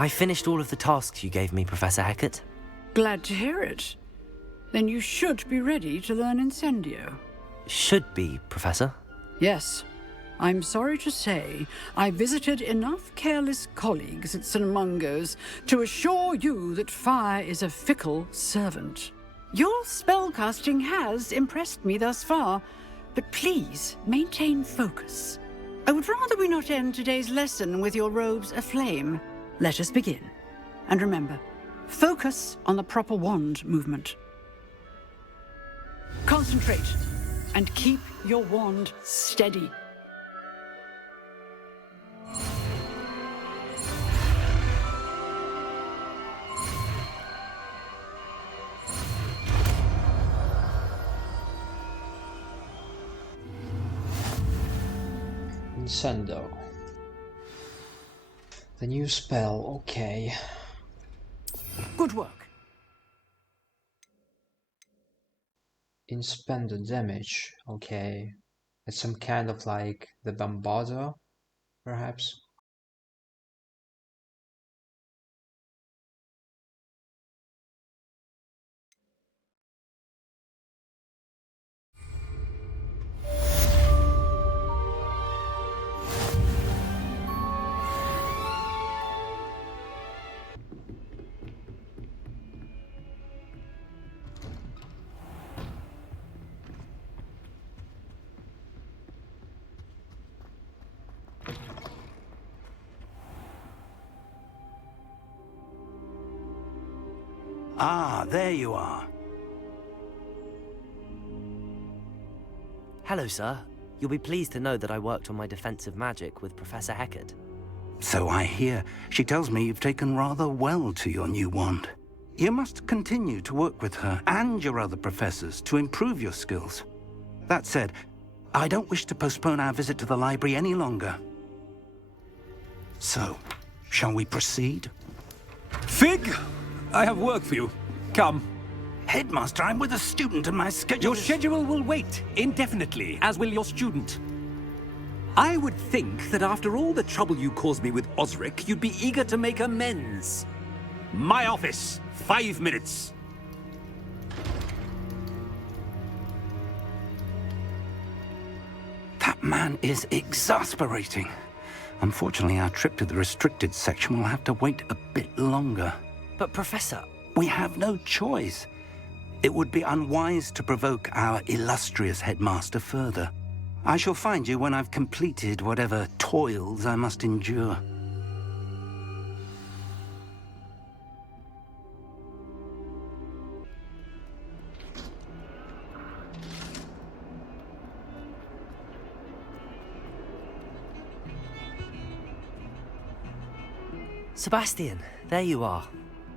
I finished all of the tasks you gave me, Professor Hecat. Glad to hear it. Then you should be ready to learn Incendio. Should be, Professor. Yes. I'm sorry to say, I visited enough careless colleagues at St. Mungo's to assure you that fire is a fickle servant. Your spellcasting has impressed me thus far, but please maintain focus. I would rather we not end today's lesson with your robes aflame. Let us begin. And remember, focus on the proper wand movement. Concentrate, and keep your wand steady. Incendo. The new spell, okay. Good work. Inspend the damage, okay. It's some kind of like the Bombarder, perhaps. Ah, there you are. Hello, sir. You'll be pleased to know that I worked on my defensive magic with Professor Hecat. So I hear. She tells me you've taken rather well to your new wand. You must continue to work with her and your other professors to improve your skills. That said, I don't wish to postpone our visit to the library any longer. So, shall we proceed? Fig! I have work for you. Come. Headmaster, I'm with a student and my schedule Your schedule will wait indefinitely, as will your student. I would think that after all the trouble you caused me with Osric, you'd be eager to make amends. My office, 5 minutes. That man is exasperating. Unfortunately, our trip to the restricted section will have to wait a bit longer. But, Professor... We have no choice. It would be unwise to provoke our illustrious headmaster further. I shall find you when I've completed whatever toils I must endure. Sebastian, there you are.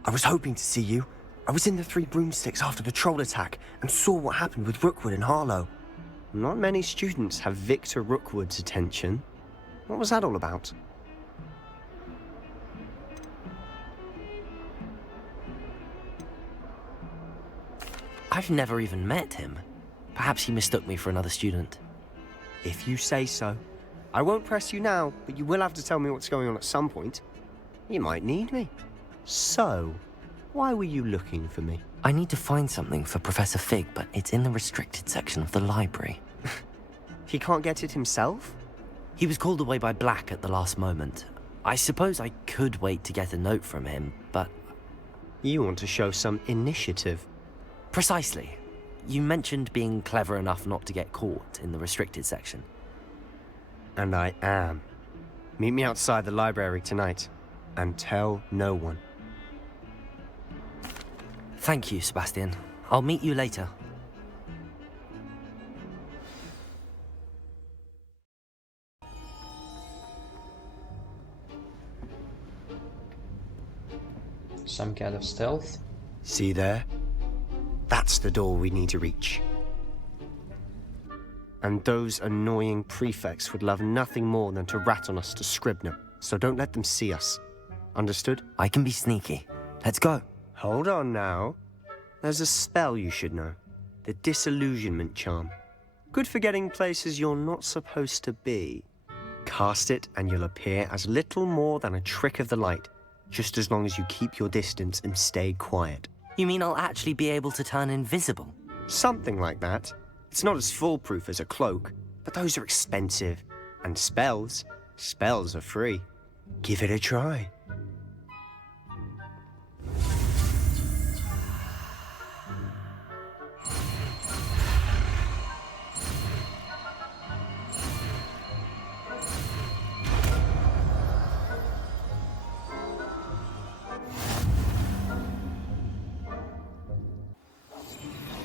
I was hoping to see you. I was in the Three Broomsticks after the troll attack and saw what happened with Rookwood and Harlow. Not many students have Victor Rookwood's attention. What was that all about? I've never even met him. Perhaps he mistook me for another student. If you say so. I won't press you now, but you will have to tell me what's going on at some point. You might need me. So, why were you looking for me? I need to find something for Professor Fig, but it's in the restricted section of the library. He can't get it himself? He was called away by Black at the last moment. I suppose I could wait to get a note from him, but... You want to show some initiative. Precisely. You mentioned being clever enough not to get caught in the restricted section. And I am. Meet me outside the library tonight, and tell no one. Thank you, Sebastian. I'll meet you later. Some kind of stealth. See there? That's the door we need to reach. And those annoying prefects would love nothing more than to rat on us to Scribner, so don't let them see us. Understood? I can be sneaky. Let's go. Hold on now. There's a spell you should know. The Disillusionment Charm. Good for getting places you're not supposed to be. Cast it and you'll appear as little more than a trick of the light. just as long as you keep your distance and stay quiet. You mean I'll actually be able to turn invisible? Something like that. It's not as foolproof as a cloak, but those are expensive. And spells are free. Give it a try.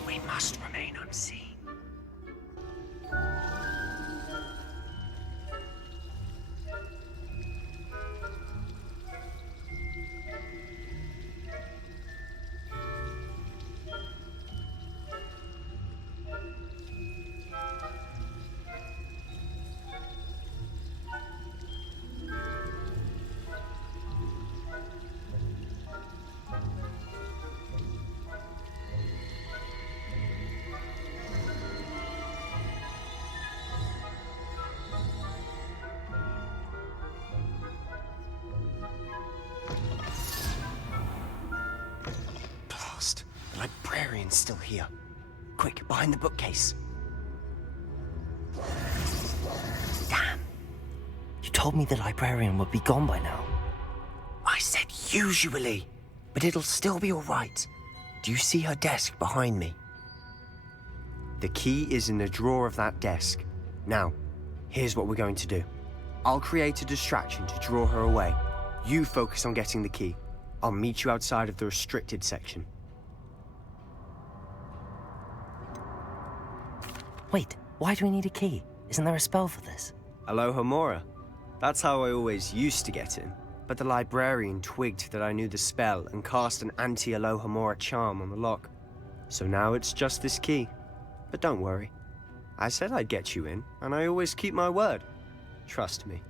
We must remain unseen. Blast! The librarian's still here. Quick, behind the bookcase. Damn! You told me the librarian would be gone by now. I said usually, but it'll still be all right. Do you see her desk behind me? The key is in the drawer of that desk. Now, here's what we're going to do. I'll create a distraction to draw her away. You focus on getting the key. I'll meet you outside of the restricted section. Wait, why do we need a key? Isn't there a spell for this? Alohomora. That's how I always used to get in. But the librarian twigged that I knew the spell and cast an anti-Alohomora charm on the lock. So now it's just this key. But don't worry. I said I'd get you in, and I always keep my word. Trust me.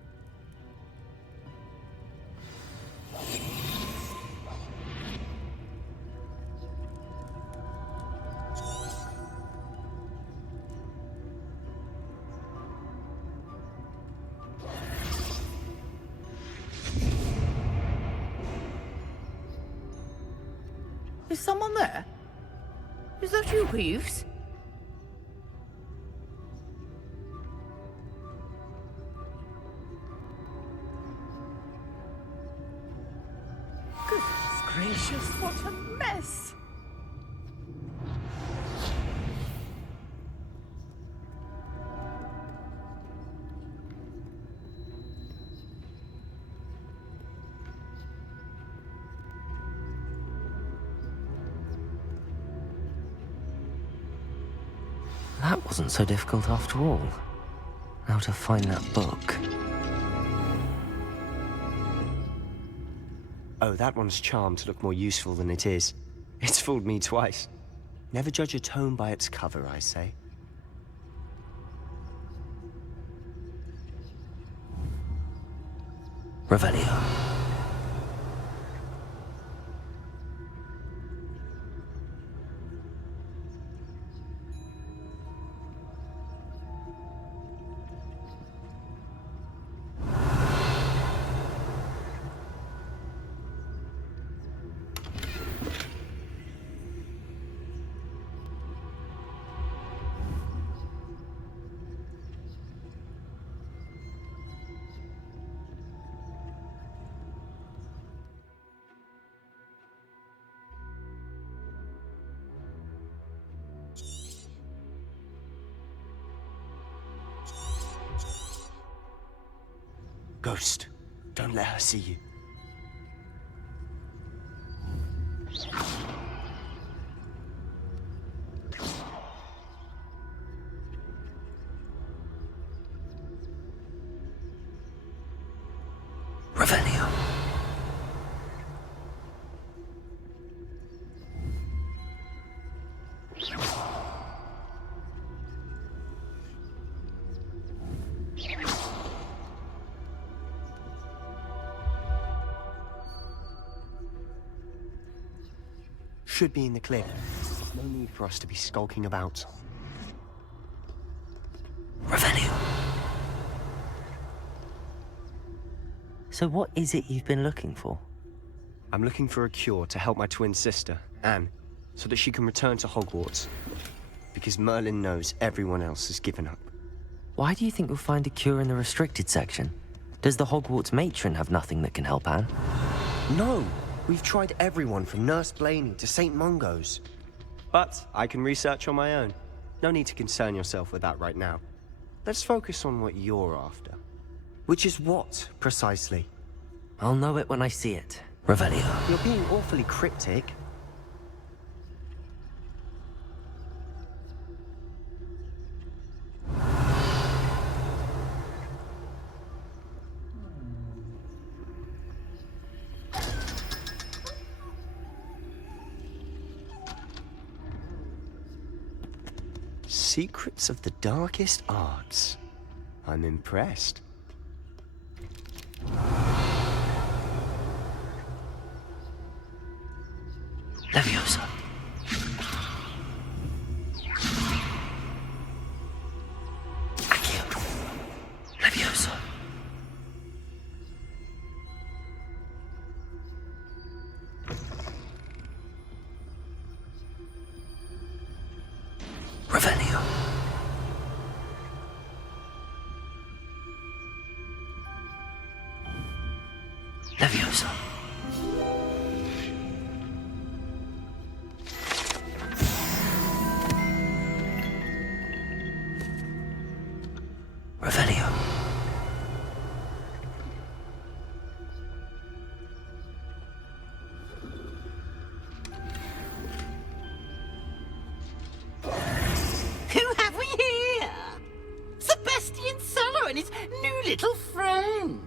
Is someone there? Is that you, Reeves? Goodness gracious, what a mess! That wasn't so difficult after all. Now to find that book. Oh, that one's charmed to look more useful than it is. It's fooled me twice. Never judge a tome by its cover, I say. Revelio. Ghost, don't let her see you. Revelio. Should be in the clear. No need for us to be skulking about. Revelio. So what is it you've been looking for? I'm looking for a cure to help my twin sister, Anne, so that she can return to Hogwarts. Because Merlin knows everyone else has given up. Why do you think you'll find a cure in the restricted section? Does the Hogwarts matron have nothing that can help Anne? No! We've tried everyone from Nurse Blaney to St. Mungo's. But I can research on my own. No need to concern yourself with that right now. Let's focus on what you're after. Which is what, precisely? I'll know it when I see it. Revelio. You're being awfully cryptic. Secrets of the darkest arts. I'm impressed. Leviosa. Accio. Leviosa. Revelio. Leviosa. Revelio. Who have we here? Sebastian Solo and his new little friend.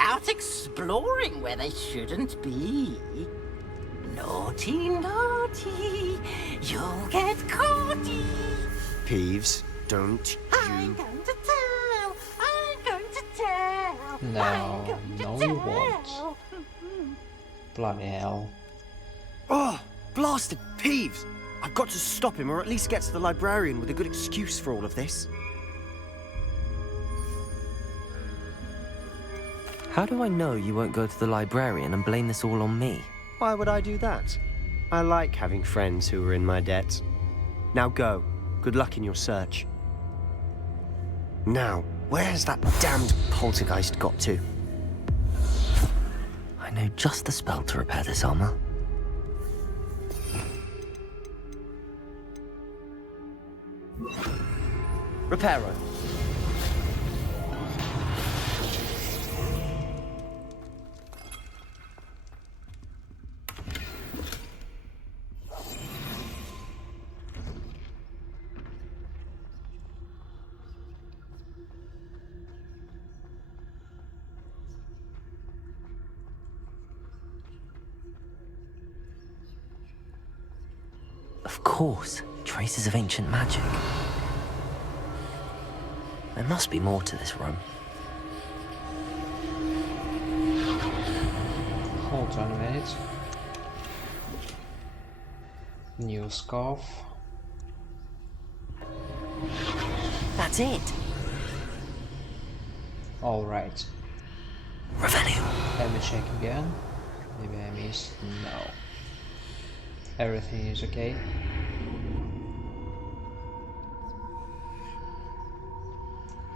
Out exploring where they shouldn't be. Naughty, naughty, you'll get caughty. Peeves, don't I'm you... going to tell, I'm going to tell. No, I'm going to no tell. you won't. Bloody hell. Oh, blasted Peeves! I've got to stop him, or at least get to the librarian with a good excuse for all of this. How do I know you won't go to the librarian and blame this all on me? Why would I do that? I like having friends who are in my debt. Now go. Good luck in your search. Now, where's that damned poltergeist got to? I know just the spell to repair this armor. Reparo. Of course, traces of ancient magic. There must be more to this room. Hold on a minute. New scarf. That's it. Alright. Revelio. Let me check again. Maybe I missed. No. Everything is okay.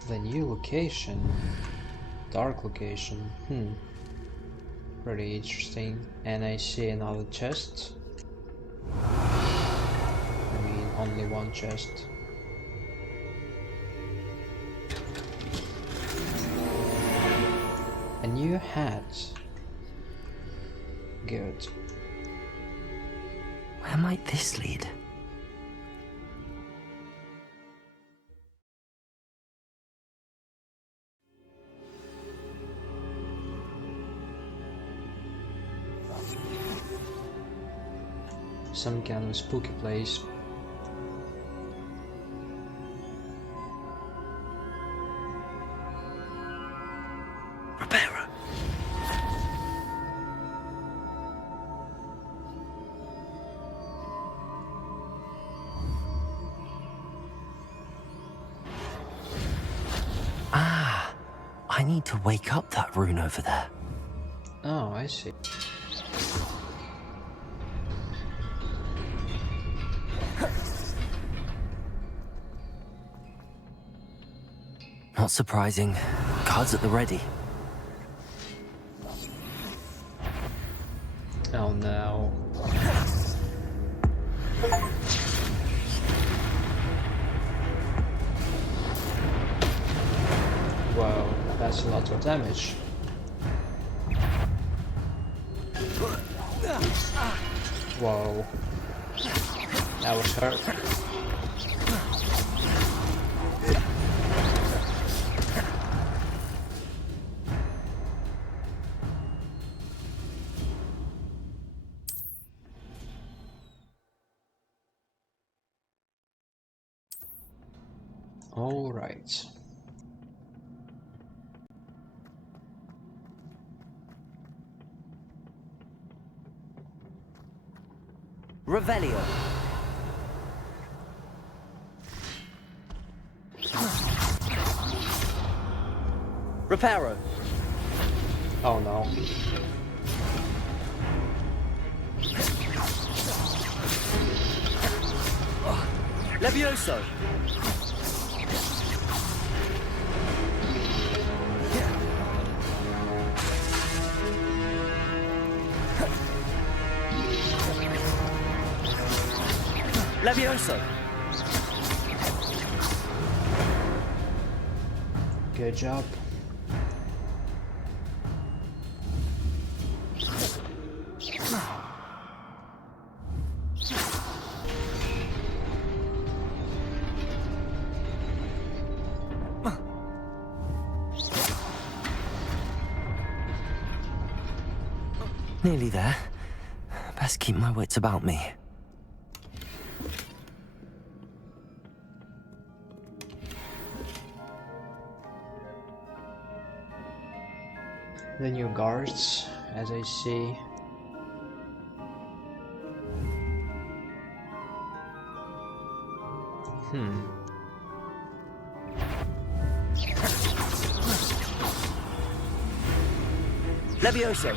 The new location. Dark location. Pretty interesting. And I see another chest. I mean, only one chest. A new hat. Good. Where might this lead? Some kind of spooky place. Reparo. Ah, I need to wake up that rune over there. Oh, I see. Not surprising. Cards at the ready. Oh no. Whoa, that's a lot of damage. Whoa. That was hurt. All right. Revelio. Reparo. Oh no. Levioso. Levioso. Good job. Nearly there. Best keep my wits about me. The new guards, as I see. Levioso.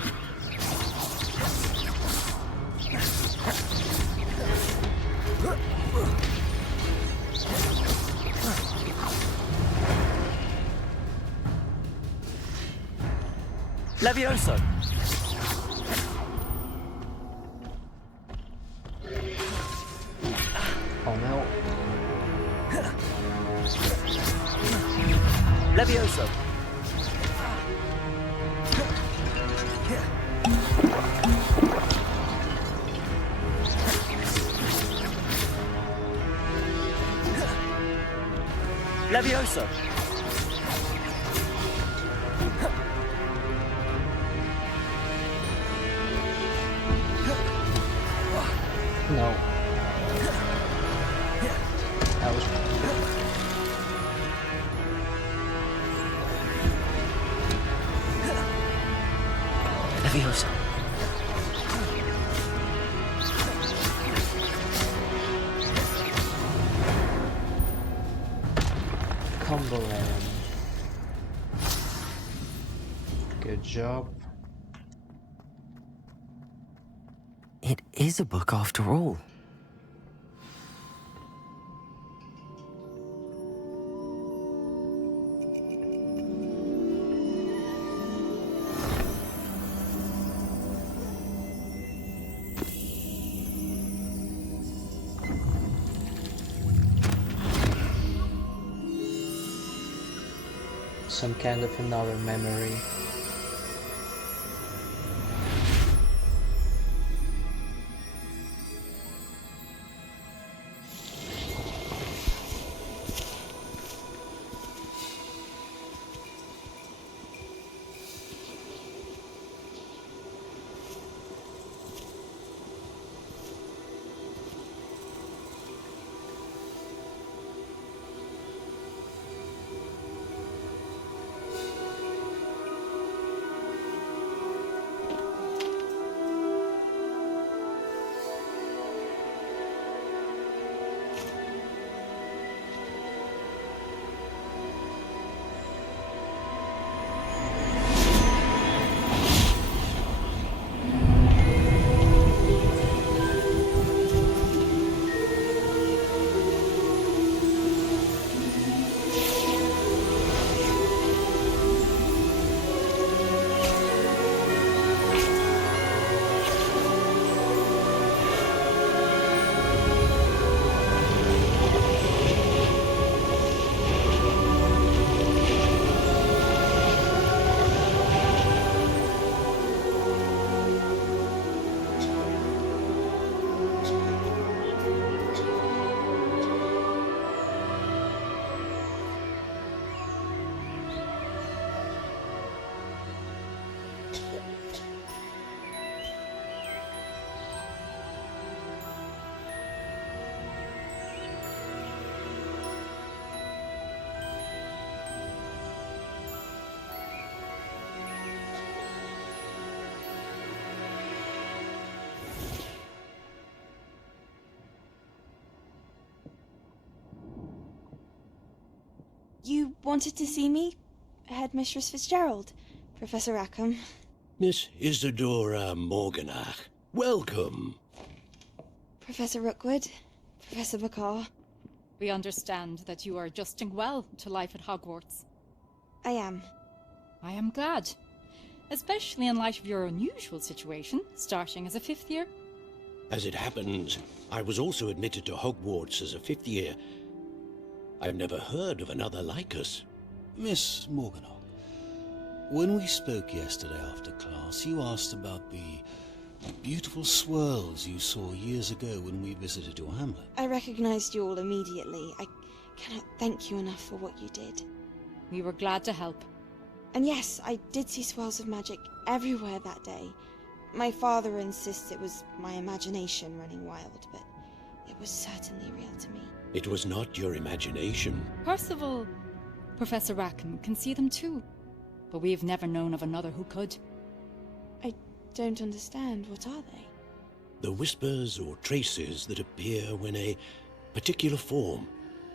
Levioso. Oh no. Levioso. Levioso. No. That was... Levioso. Cumberland. Good job. It is a book after all. Some kind of another memory. You wanted to see me? Headmistress Fitzgerald, Professor Rackham. Miss Isadora Morganach, welcome. Professor Rookwood, Professor Bakar. We understand that you are adjusting well to life at Hogwarts. I am. I am glad. Especially in light of your unusual situation, starting as a 5th year. As it happens, I was also admitted to Hogwarts as a 5th year. I've never heard of another like us. Miss Morganach, when we spoke yesterday after class, you asked about the beautiful swirls you saw years ago when we visited your hamlet. I recognized you all immediately. I cannot thank you enough for what you did. We were glad to help. And yes, I did see swirls of magic everywhere that day. My father insists it was my imagination running wild, but it was certainly real to me. It was not your imagination. Percival, Professor Rackham can see them too, but we've never known of another who could. I don't understand. What are they? The whispers or traces that appear when a particular form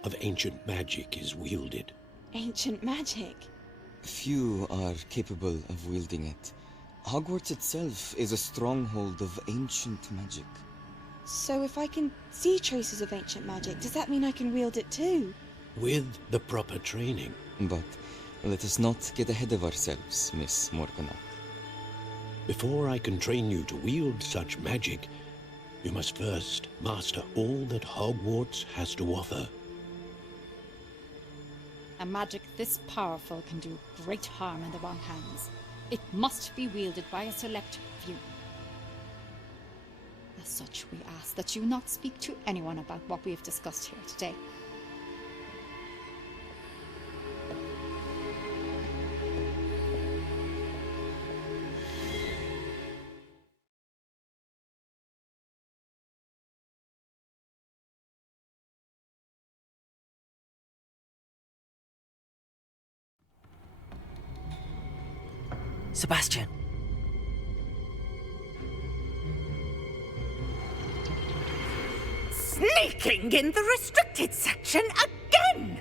of ancient magic is wielded. Ancient magic? Few are capable of wielding it. Hogwarts itself is a stronghold of ancient magic. So if I can see traces of ancient magic, does that mean I can wield it too? With the proper training. But let us not get ahead of ourselves, Miss Morganach. Before I can train you to wield such magic, you must first master all that Hogwarts has to offer. A magic this powerful can do great harm in the wrong hands. It must be wielded by a select few. As such, we ask that you not speak to anyone about what we have discussed here today. Sebastian. Sneaking in the restricted section again!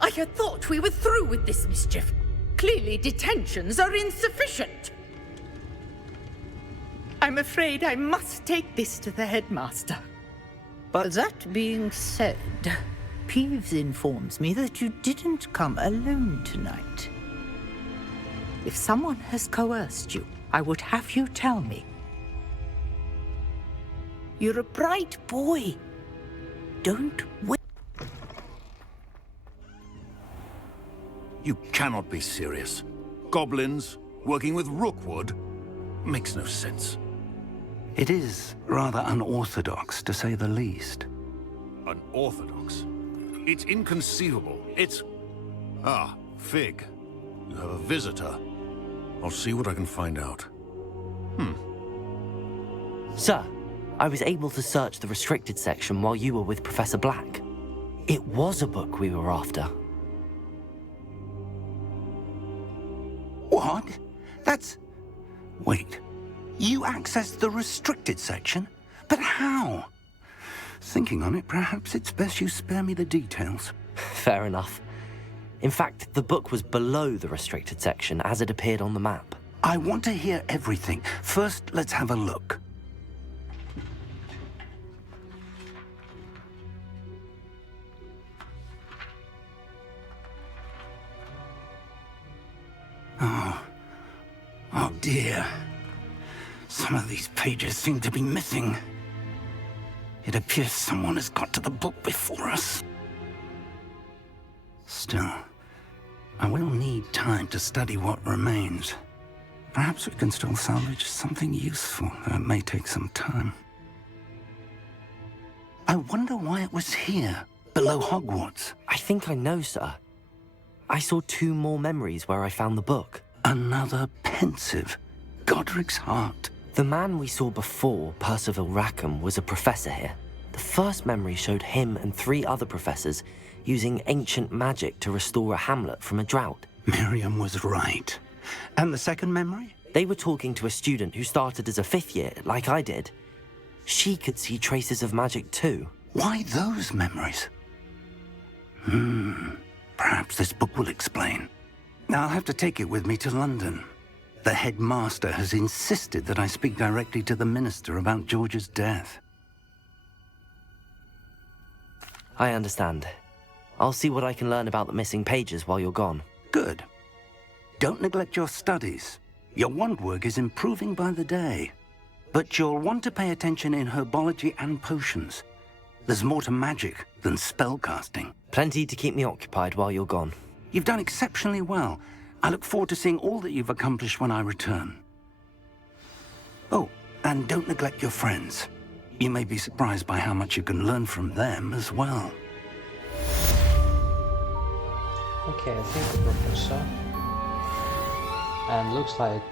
I had thought we were through with this mischief. Clearly detentions are insufficient. I'm afraid I must take this to the headmaster. But that being said, Peeves informs me that you didn't come alone tonight. If someone has coerced you, I would have you tell me. You're a bright boy. Don't wait. You cannot be serious. Goblins working with Rookwood makes no sense. It is rather unorthodox, to say the least. Unorthodox? It's inconceivable. It's... Ah, Fig. You have a visitor. I'll see what I can find out. Sir, I was able to search the restricted section while you were with Professor Black. It was a book we were after. What? That's... Wait. You accessed the restricted section? But how? Thinking on it, perhaps it's best you spare me the details. Fair enough. In fact, the book was below the restricted section as it appeared on the map. I want to hear everything. First, let's have a look. Oh dear. Some of these pages seem to be missing. It appears someone has got to the book before us. Still, I will need time to study what remains. Perhaps we can still salvage something useful, though it may take some time. I wonder why it was here, below Hogwarts. I think I know, sir. I saw 2 more memories where I found the book. Another pensive. Godric's heart. The man we saw before, Percival Rackham, was a professor here. The first memory showed him and 3 other professors using ancient magic to restore a hamlet from a drought. Miriam was right. And the second memory? They were talking to a student who started as a 5th year, like I did. She could see traces of magic too. Why those memories? Perhaps this book will explain. I'll have to take it with me to London. The headmaster has insisted that I speak directly to the minister about George's death. I understand. I'll see what I can learn about the missing pages while you're gone. Good. Don't neglect your studies. Your wand work is improving by the day. But you'll want to pay attention in herbology and potions. There's more to magic than spellcasting. Plenty to keep me occupied while you're gone. You've done exceptionally well. I look forward to seeing all that you've accomplished when I return. Oh, and don't neglect your friends. You may be surprised by how much you can learn from them as well. Okay, thank you, Professor. And looks like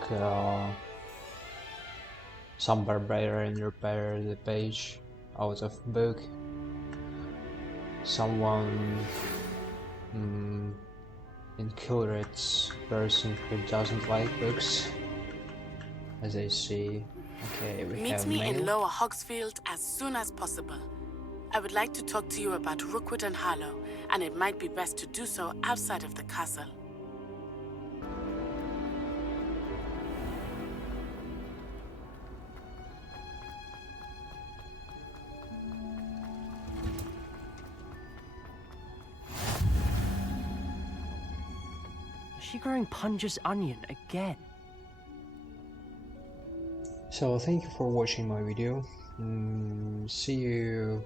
some barbarian repaired the page out of book. Someone encourages person who doesn't like books, as I see. Okay, we Meet have me mail. in Lower Hogsfield as soon as possible. I would like to talk to you about Rookwood and Harlow, and it might be best to do so outside of the castle. Is she growing Punja's onion again? So thank you for watching my video. See you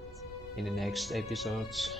in the next episodes.